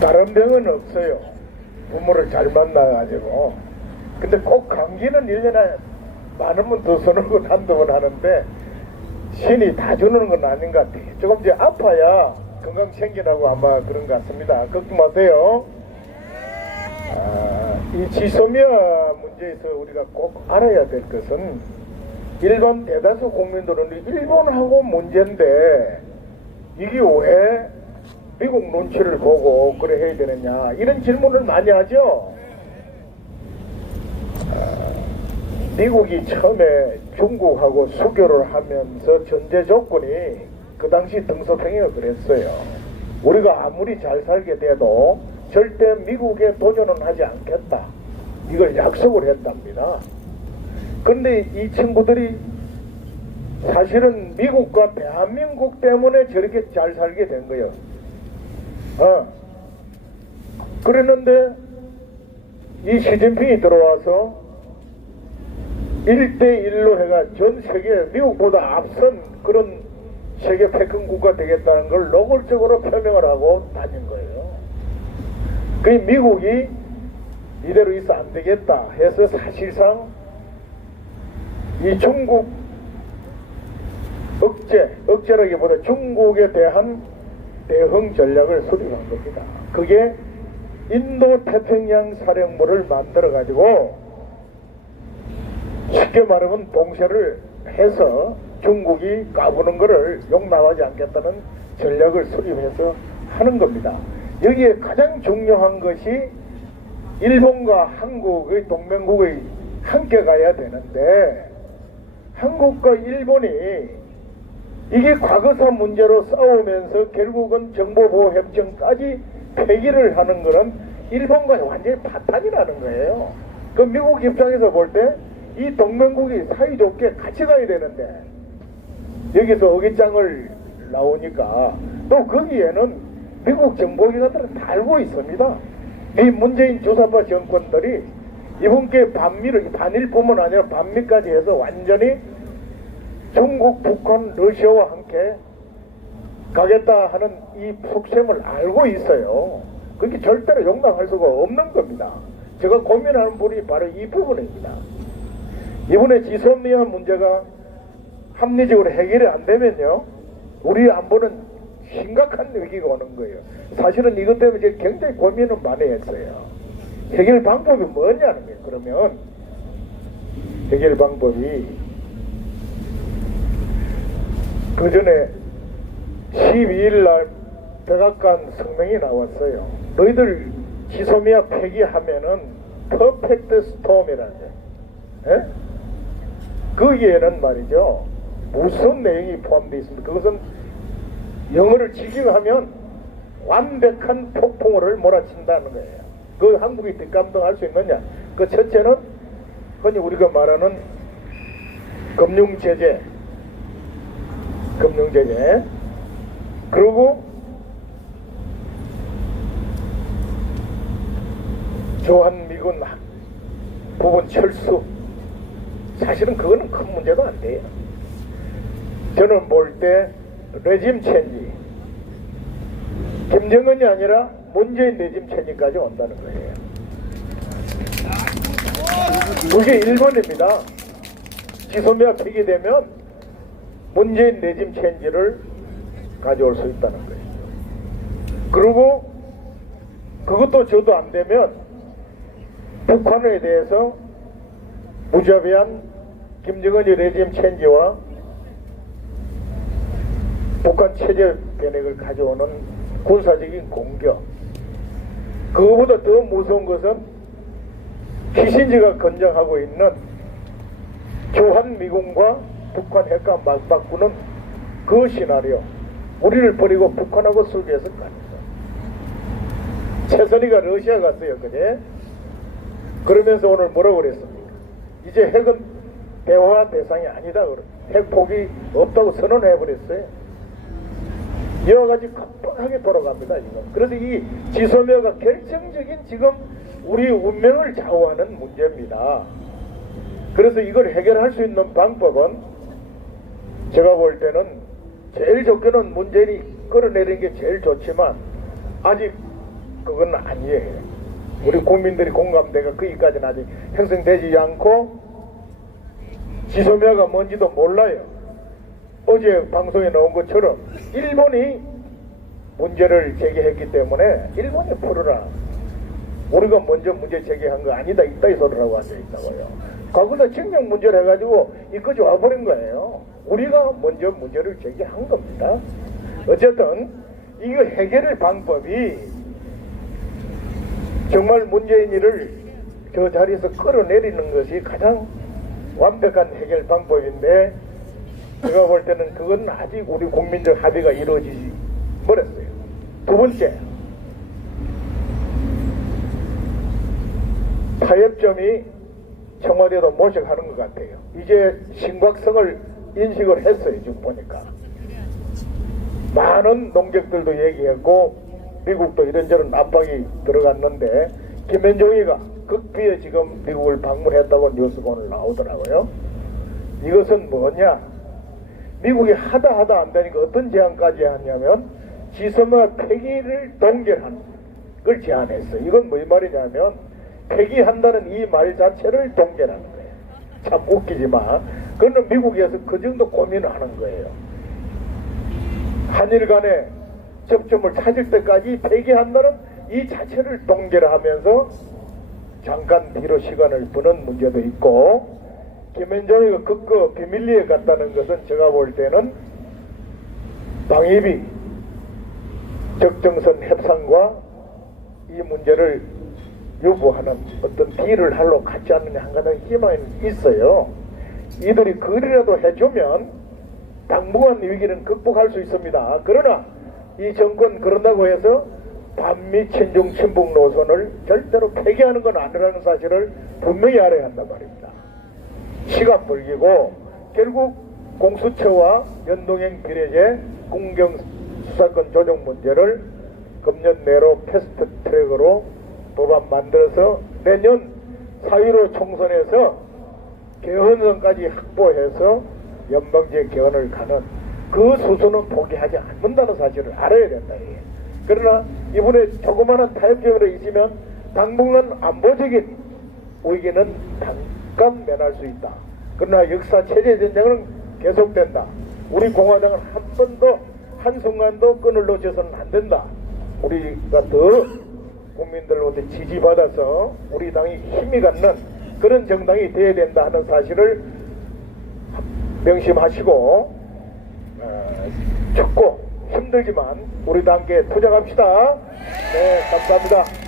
다른 병은 없어요. 부모를 잘 만나가지고. 근데 꼭 감기는 1년에 많으면 두 손으로 한두 번 하는데 신이 다 주는 건 아닌 것 같아요. 조금 이제 아파야 건강 챙기라고 아마 그런 것 같습니다. 걱정 마세요. 이 지소미아 문제에서 우리가 꼭 알아야 될 것은 일반 대다수 국민들은 일본하고 문제인데 이게 왜 미국 눈치를 보고 그래 해야 되느냐 이런 질문을 많이 하죠. 미국이 처음에 중국하고 수교를 하면서 전제 조건이 그 당시 등소평이가 그랬어요. 우리가 아무리 잘 살게 돼도 절대 미국에 도전은 하지 않겠다. 이걸 약속을 했답니다. 그런데 이 친구들이 사실은 미국과 대한민국 때문에 저렇게 잘 살게 된 거예요. 그랬는데 이 시진핑이 들어와서 1대1로 해가 전 세계 미국보다 앞선 그런 세계 패권 국가 되겠다는 걸 노골적으로 표명을 하고 다닌 거예요. 그 미국이 이대로 있어 안 되겠다 해서 사실상 이 중국 억제라기보다 중국에 대한 대응 전략을 수립한 겁니다. 그게 인도 태평양 사령부를 만들어 가지고 쉽게 말하면 봉쇄를 해서 중국이 까부는 것을 용납하지 않겠다는 전략을 수립해서 하는 겁니다. 여기에 가장 중요한 것이 일본과 한국의 동맹국의 함께 가야 되는데 한국과 일본이 이게 과거사 문제로 싸우면서 결국은 정보보호협정까지 폐기를 하는 것은 일본과 완전히 파탄이 나는 거예요. 그 미국 입장에서 볼 때 이 동맹국이 사이좋게 같이 가야 되는데 여기서 어깃장을 나오니까 또 거기에는 미국 정보기관들은 다 알고 있습니다. 이 문재인 주사파 정권들이 이분께 반일뿐만 아니라 반미까지 해서 완전히 중국, 북한, 러시아와 함께 가겠다 하는 이 속셈을 알고 있어요. 그게 절대로 용납할 수가 없는 겁니다. 제가 고민하는 부분이 바로 이 부분입니다. 이번에 지소미아 문제가 합리적으로 해결이 안 되면요, 우리 안보는 심각한 위기가 오는 거예요. 사실은 이것 때문에 제가 굉장히 고민을 많이 했어요. 해결 방법이 뭐냐는 거예요. 그러면 해결 방법이 그 전에 12일 날 백악관 성명이 나왔어요. 너희들 지소미아 폐기하면은 퍼펙트 스톰이라는 거예요. 거기에는 말이죠, 무슨 내용이 포함되어 있습니까? 그것은 영어를 직역하면 완벽한 폭풍우를 몰아친다는 거예요. 그 한국이 뒷감당할 수 있느냐? 그 첫째는 흔히 우리가 말하는 금융제재, 그리고 주한미군 부분 철수. 사실은 그거는 큰 문제도 안 돼요. 저는 볼 때 레짐 체인지, 김정은이 아니라 문재인 레짐 체인지까지 온다는 거예요. 그게 1번입니다. 지소미아 폐기되면 문재인 레짐 체인지를 가져올 수 있다는 거예요. 그리고 그것도 저도 안 되면 북한에 대해서 무자비한 김정은이 레짐 체인지와 북한 체제 변혁을 가져오는 군사적인 공격. 그거보다 더 무서운 것은 키신저가 건장하고 있는 주한미군과 북한 핵과 맞바꾸는 그 시나리오. 우리를 버리고 북한하고 설계해서 가는 거. 최선희가 러시아 갔어요, 그제? 그러면서 오늘 뭐라고 그랬습니까? 이제 핵은 대화 대상이 아니다. 핵폭이 없다고 선언해버렸어요. 여러 가지 급박하게 돌아갑니다, 지금. 그래서 이 지소미아가 결정적인 지금 우리 운명을 좌우하는 문제입니다. 그래서 이걸 해결할 수 있는 방법은 제가 볼 때는 제일 좋게는 문재인이 끌어내리는 게 제일 좋지만 아직 그건 아니에요. 우리 국민들이 공감대가 거기까지는 아직 형성되지 않고 지소미아가 뭔지도 몰라요. 어제 방송에 나온 것처럼 일본이 문제를 제기했기 때문에 일본이 풀어라. 우리가 먼저 문제 제기한 거 아니다 있다 이 소리라고 앉아있다고요. 거기서 징역 문제를 해가지고 이까지 와버린 거예요. 우리가 먼저 문제를 제기한 겁니다. 어쨌든 이거 해결의 방법이 정말 문재인이를 저 자리에서 끌어내리는 것이 가장 완벽한 해결 방법인데 제가 볼 때는 그건 아직 우리 국민적 합의가 이루어지지 못했어요. 두 번째, 타협점이 청와대도 모색하는 것 같아요. 이제 심각성을 인식을 했어요. 지금 보니까 많은 농객들도 얘기했고 미국도 이런저런 압박이 들어갔는데 김현종이가 극비에 지금 미국을 방문했다고 뉴스가 오늘 나오더라고요. 이것은 뭐냐, 미국이 하다 안 되니까 어떤 제안까지 하냐면 지소미아 폐기를 동결하는 걸 제안했어요. 이건 뭐 말이냐면 폐기한다는 이 말 자체를 동결하는 거예요. 참 웃기지만 그거는 미국에서 그 정도 고민을 하는 거예요. 한일 간의 접점을 찾을 때까지 폐기한다는 이 자체를 동결하면서 잠깐 뒤로 시간을 부는 문제도 있고, 김현종이가 그거 비밀리에 갔다는 것은 제가 볼 때는 방위비 적정선 협상과 이 문제를 요구하는 어떤 딜을 하러 갔지 않느냐 한 가지 희망이 있어요. 이들이 그리라도 해주면 당분간 위기는 극복할 수 있습니다. 그러나 이 정권 그런다고 해서 반미 친중 친북 노선을 절대로 폐기하는 건 아니라는 사실을 분명히 알아야 한단 말입니다. 시간 벌기고 결국 공수처와 연동형 비례제 공경수사권 조정 문제를 금년 내로 패스트 트랙으로 법안 만들어서 내년 4.15 총선에서 개헌선까지 확보해서 연방제 개헌을 가는 그 수순은 포기하지 않는다는 사실을 알아야 된다. 그러나 이번에 조그마한 타협점으로 있으면 당분간 안보적인 위기는 잠깐 면할 수 있다. 그러나 역사 체제 전쟁은 계속된다. 우리 공화당은 한 번도 한순간도 끈을 놓쳐서는 안 된다. 우리가 더 국민들로부터 지지받아서 우리 당이 힘이 갖는 그런 정당이 되어야 된다 하는 사실을 명심하시고 춥고 힘들지만 우리 다 함께 투쟁합시다. 네, 감사합니다.